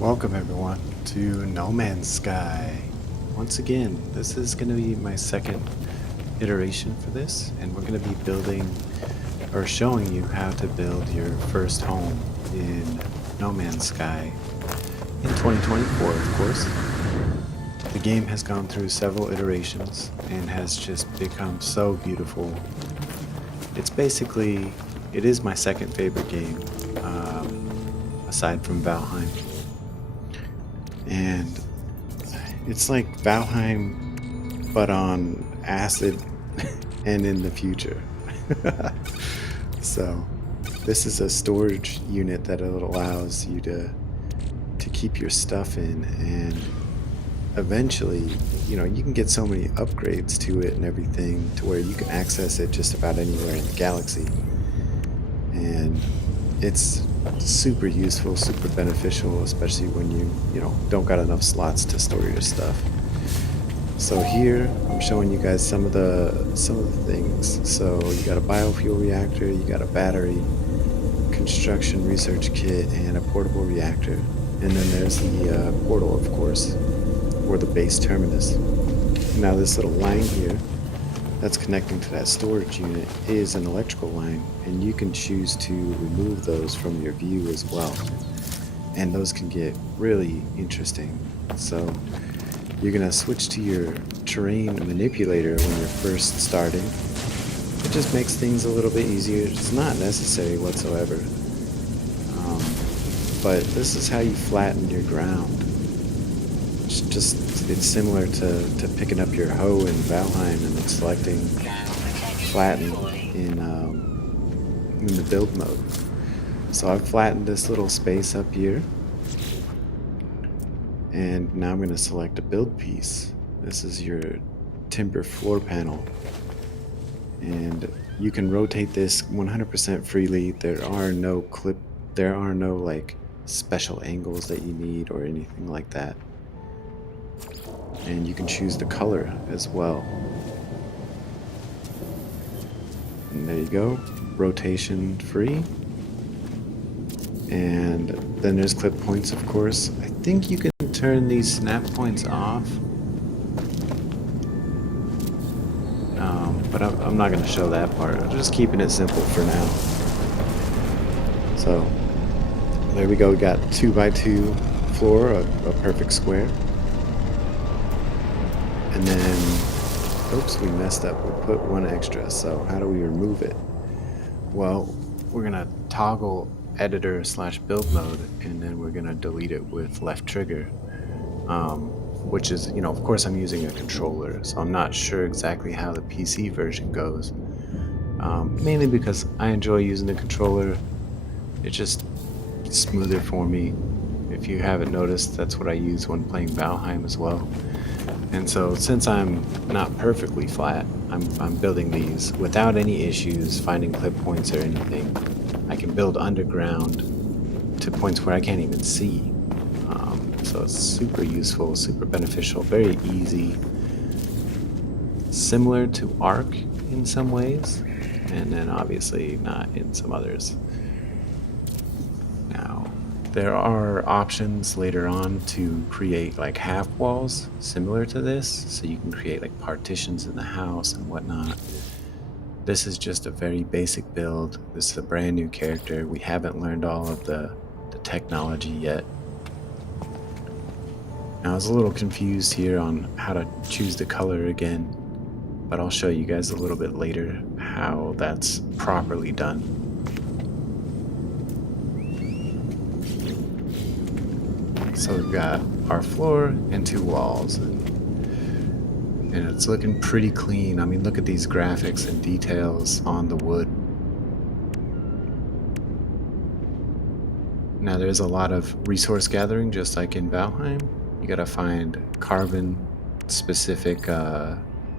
Welcome everyone to No Man's Sky. Once again, this is going to be my second iteration for this, and we're going to be building or showing you how to build your first home in No Man's Sky in 2024, of course. The game has gone through several iterations and has just become so beautiful. It is my second favorite game, aside from Valheim. And it's like Valheim, but on acid and in the future. So this is a storage unit that it allows you to keep your stuff in, and eventually, you can get so many upgrades to it and everything to where you can access it just about anywhere in the galaxy. And it's super useful, super beneficial, especially when you don't got enough slots to store your stuff. So here I'm showing you guys some of the things. So you got a biofuel reactor, you got a battery, construction research kit, and a portable reactor. And then there's the portal, of course, or the base terminus. Now this little line here that's connecting to that storage unit is an electrical line, and you can choose to remove those from your view as well. And those can get really interesting. So you're gonna switch to your terrain manipulator when you're first starting. It just makes things a little bit easier. It's not necessary whatsoever. But this is how you flatten your ground. It's similar to picking up your hoe in Valheim and then selecting flatten in the build mode. So I've flattened this little space up here, and now I'm going to select a build piece. This is your timber floor panel, and you can rotate this 100% freely. There are no like special angles that you need or anything like that. And you can choose the color as well. And there you go, rotation free. And then there's clip points, of course. I think you can turn these snap points off. But I'm not going to show that part. I'm just keeping it simple for now. So there we go. We got 2x2 floor, a perfect square. And then, oops, we messed up. We put one extra. So how do we remove it? Well, we're going to toggle editor/build mode, and then we're going to delete it with left trigger. Which is, of course I'm using a controller, so I'm not sure exactly how the PC version goes. Mainly because I enjoy using the controller. It's just smoother for me. If you haven't noticed, that's what I use when playing Valheim as well. And so since I'm not perfectly flat, I'm building these without any issues finding clip points or anything. I can build underground to points where I can't even see. So it's super useful, super beneficial, very easy. Similar to Ark in some ways, and then obviously not in some others. Now, there are options later on to create like half walls similar to this, so you can create like partitions in the house and whatnot. This is just a very basic build. This is a brand new character. We haven't learned all of the technology yet. Now I was a little confused here on how to choose the color again, but I'll show you guys a little bit later how that's properly done. So we've got our floor and 2 walls, and it's looking pretty clean. I mean, look at these graphics and details on the wood. Now there's a lot of resource gathering, just like in Valheim. You gotta find carbon specific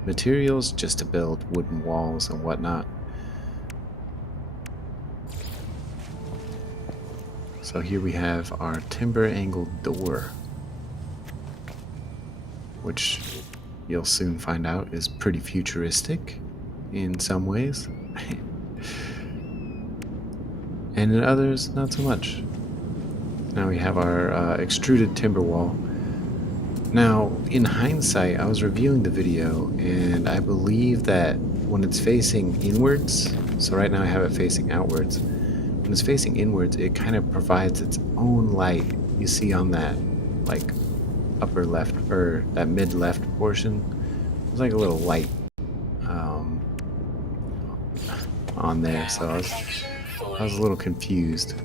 materials just to build wooden walls and whatnot. So here we have our timber angled door, which you'll soon find out is pretty futuristic in some ways. And in others, not so much. Now we have our extruded timber wall. Now, in hindsight, I was reviewing the video, and I believe that when it's facing inwards, so right now I have it facing outwards, when it's facing inwards, it kind of provides its own light. You see on that, like, upper left, or that mid left portion, there's like a little light um, on there, so I was a little confused,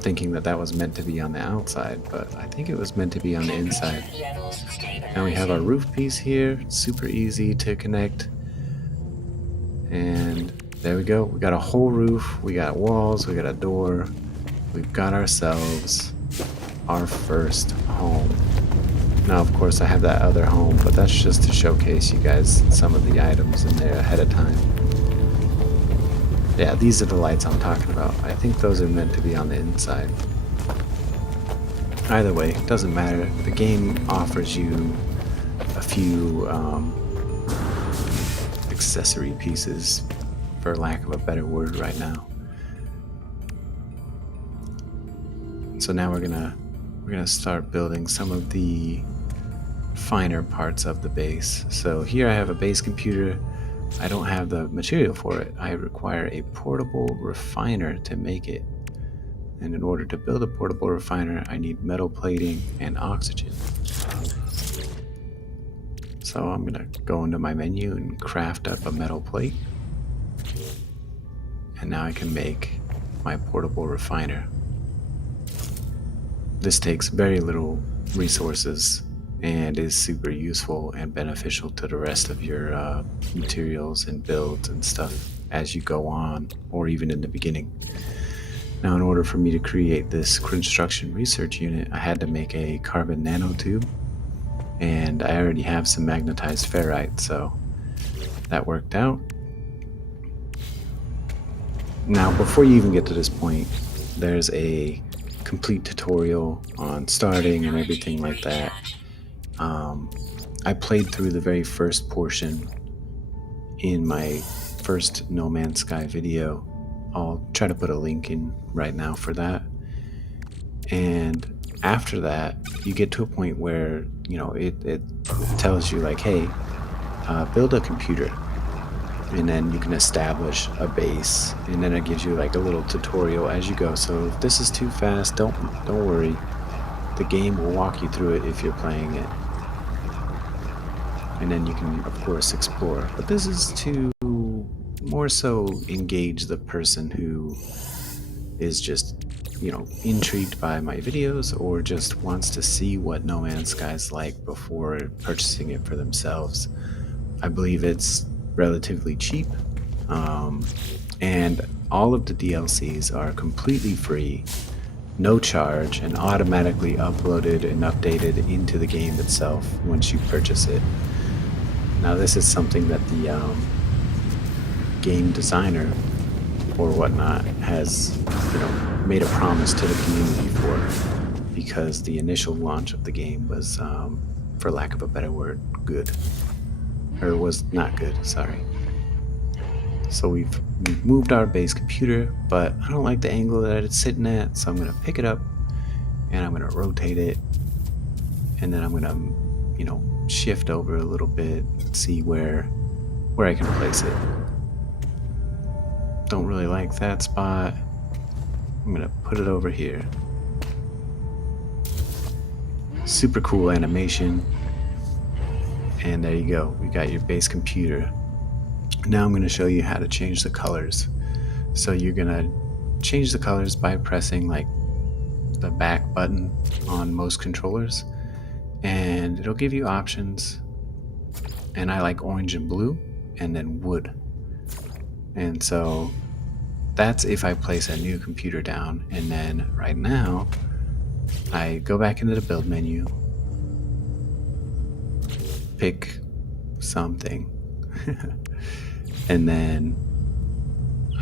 thinking that that was meant to be on the outside, but I think it was meant to be on the inside. Now we have our roof piece here, super easy to connect, and there we go. We got a whole roof, we got walls, we got a door, we've got ourselves our first home. Now, of course, I have that other home, but that's just to showcase you guys some of the items in there ahead of time. Yeah, these are the lights I'm talking about. I think those are meant to be on the inside. Either way, it doesn't matter. The game offers you a few accessory pieces, for lack of a better word, right now. So now we're gonna start building some of the finer parts of the base. So here I have a base computer. I don't have the material for it. I require a portable refiner to make it. And in order to build a portable refiner, I need metal plating and oxygen. So I'm gonna go into my menu and craft up a metal plate. And now I can make my portable refiner. This takes very little resources and is super useful and beneficial to the rest of your materials and builds and stuff as you go on, or even in the beginning. Now, in order for me to create this construction research unit, I had to make a carbon nanotube, and I already have some magnetized ferrite, so that worked out. Now, before you even get to this point, there's a complete tutorial on starting and everything like that. I played through the very first portion in my first No Man's Sky video. I'll try to put a link in right now for that. And after that, you get to a point where, it tells you like, hey, build a computer. And then you can establish a base, and then it gives you like a little tutorial as you go. So if this is too fast, don't worry. The game will walk you through it if you're playing it. And then you can, of course, explore. But this is to more so engage the person who is just, intrigued by my videos, or just wants to see what No Man's Sky is like before purchasing it for themselves. I believe it's relatively cheap, and all of the DLCs are completely free, no charge, and automatically uploaded and updated into the game itself once you purchase it. Now, this is something that the game designer or whatnot has, made a promise to the community for, because the initial launch of the game was, for lack of a better word, good. Or was not good, sorry. So we've moved our base computer, but I don't like the angle that it's sitting at, so I'm going to pick it up and I'm going to rotate it, and then I'm going to, shift over a little bit, see where I can place it. Don't really like that spot. I'm going to put it over here. Super cool animation. And there you go. We got your base computer. Now I'm going to show you how to change the colors. So you're going to change the colors by pressing like the back button on most controllers, and it'll give you options. And I like orange and blue, and then wood. And so that's if I place a new computer down. And then right now I go back into the build menu, pick something, and then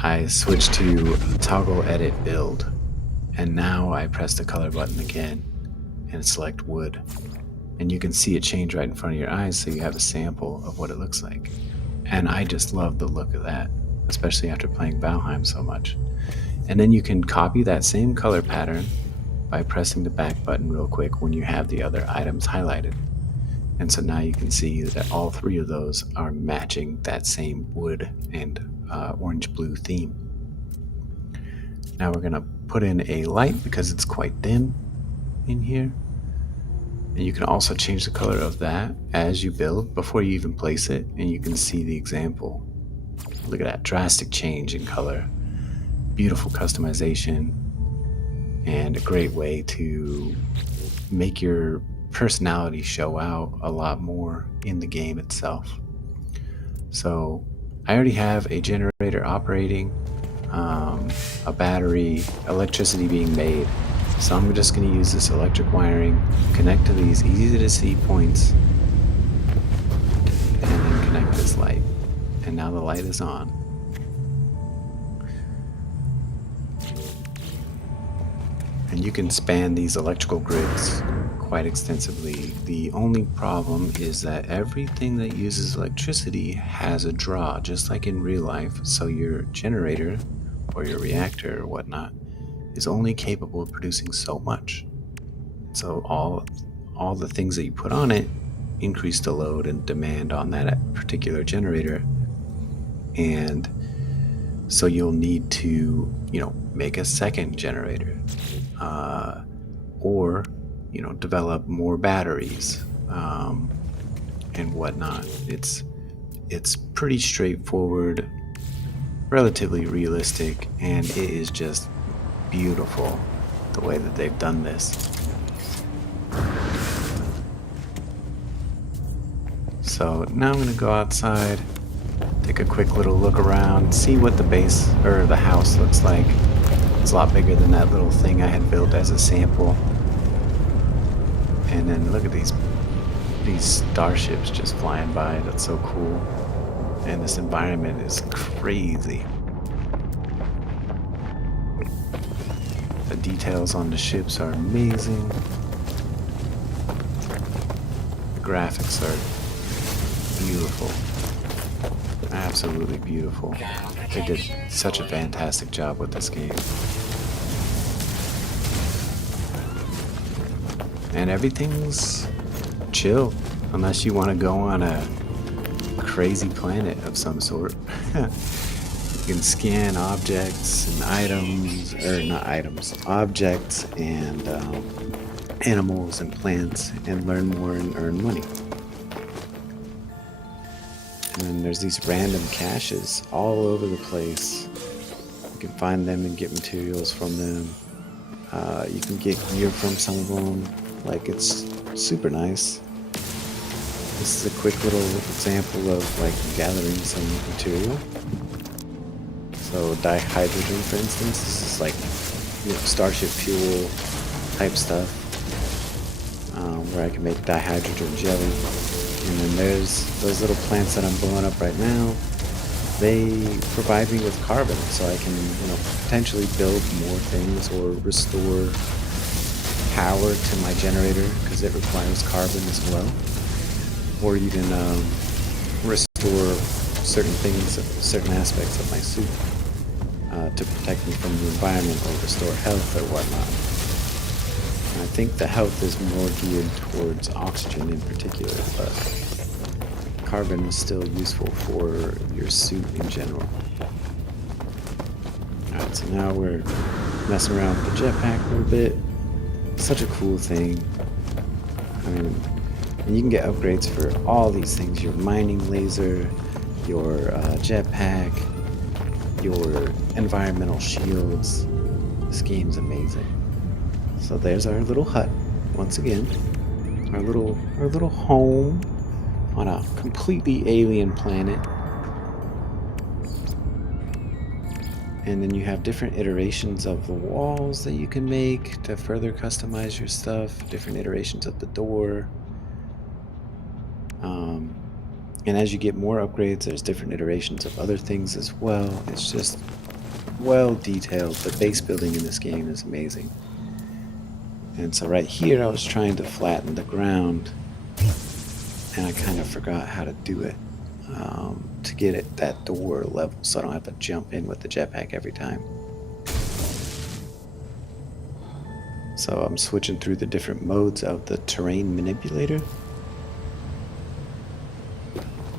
I switch to toggle edit build, and now I press the color button again and select wood, and you can see it change right in front of your eyes, so you have a sample of what it looks like. And I just love the look of that, especially after playing Valheim so much. And then you can copy that same color pattern by pressing the back button real quick when you have the other items highlighted. And so now you can see that all three of those are matching that same wood and orange-blue theme. Now we're going to put in a light because it's quite dim in here. And you can also change the color of that as you build before you even place it, and you can see the example. Look at that drastic change in color. Beautiful customization, and a great way to make your personality show out a lot more in the game itself. So I already have a generator operating, a battery, electricity being made. So I'm just going to use this electric wiring, connect to these easy to see points, and then connect this light. And now the light is on. And you can span these electrical grids quite extensively. The only problem is that everything that uses electricity has a draw, just like in real life. So your generator or your reactor or whatnot is only capable of producing so much. So all the things that you put on it increase the load and demand on that particular generator. And so you'll need to, make a second generator. Or develop more batteries, and whatnot. It's pretty straightforward, relatively realistic, and it is just beautiful the way that they've done this. So now I'm going to go outside, take a quick little look around, see what the base or the house looks like. It's a lot bigger than that little thing I had built as a sample. And then look at these starships just flying by. That's so cool. And this environment is crazy. The details on the ships are amazing. The graphics are beautiful. Absolutely beautiful. They did such a fantastic job with this game. And everything's chill, unless you want to go on a crazy planet of some sort. You can scan objects and items, or not items, objects and animals and plants, and learn more and earn money. And then there's these random caches all over the place. You can find them and get materials from them. You can get gear from some of them. Like, it's super nice. This is a quick little example of like gathering some material. So dihydrogen, for instance, this is like starship fuel type stuff, where I can make dihydrogen jelly. And then there's those little plants that I'm blowing up right now. They provide me with carbon, so I can potentially build more things or restore power to my generator because it requires carbon as well. Or even restore certain things, certain aspects of my suit to protect me from the environment or restore health or whatnot. And I think the health is more geared towards oxygen in particular, but carbon is still useful for your suit in general. Alright, so now we're messing around with the jetpack a little bit. Such a cool thing. And you can get upgrades for all these things: your mining laser, your jetpack, your environmental shields. This game's amazing. So there's our little hut once again, our little home on a completely alien planet. And then you have different iterations of the walls that you can make to further customize your stuff, different iterations of the door. And as you get more upgrades, there's different iterations of other things as well. It's just well detailed. The base building in this game is amazing. And so right here, I was trying to flatten the ground, and I kind of forgot how to do it to get it that door level, so I don't have to jump in with the jetpack every time. So So I'm switching through the different modes of the terrain manipulator.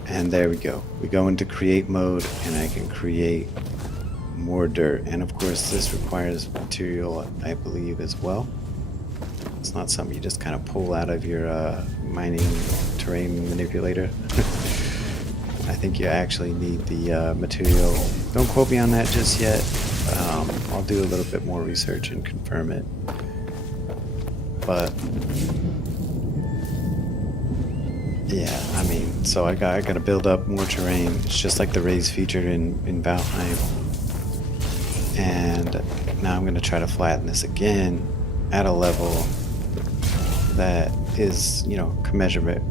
And there we go. We go into create mode and I can create more dirt. And of course this requires material, I believe, as well. It's not something you just kind of pull out of your mining terrain manipulator. I think you actually need the material. Don't quote me on that just yet. I'll do a little bit more research and confirm it. But yeah, I mean, so I gotta build up more terrain. It's just like the raised feature in Valheim. And now I'm gonna try to flatten this again at a level that is, you know, commensurate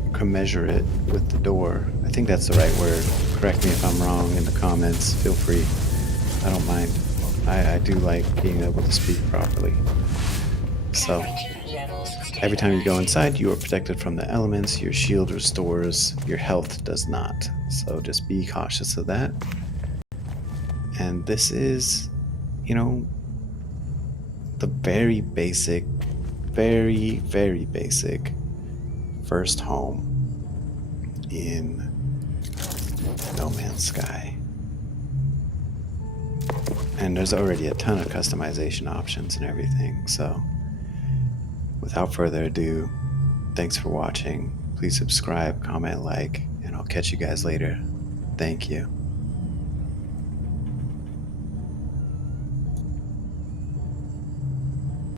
with the door. I think that's the right word. Correct me if I'm wrong in the comments. Feel free. I don't mind. I do like being able to speak properly. So every time you go inside, you are protected from the elements. Your shield restores, your health does not. So just be cautious of that. And this is, you know, the very basic, very basic first home in No Man's Sky. And there's already a ton of customization options and everything. So without further ado, thanks for watching. Please subscribe, comment, like, and I'll catch you guys later. Thank you.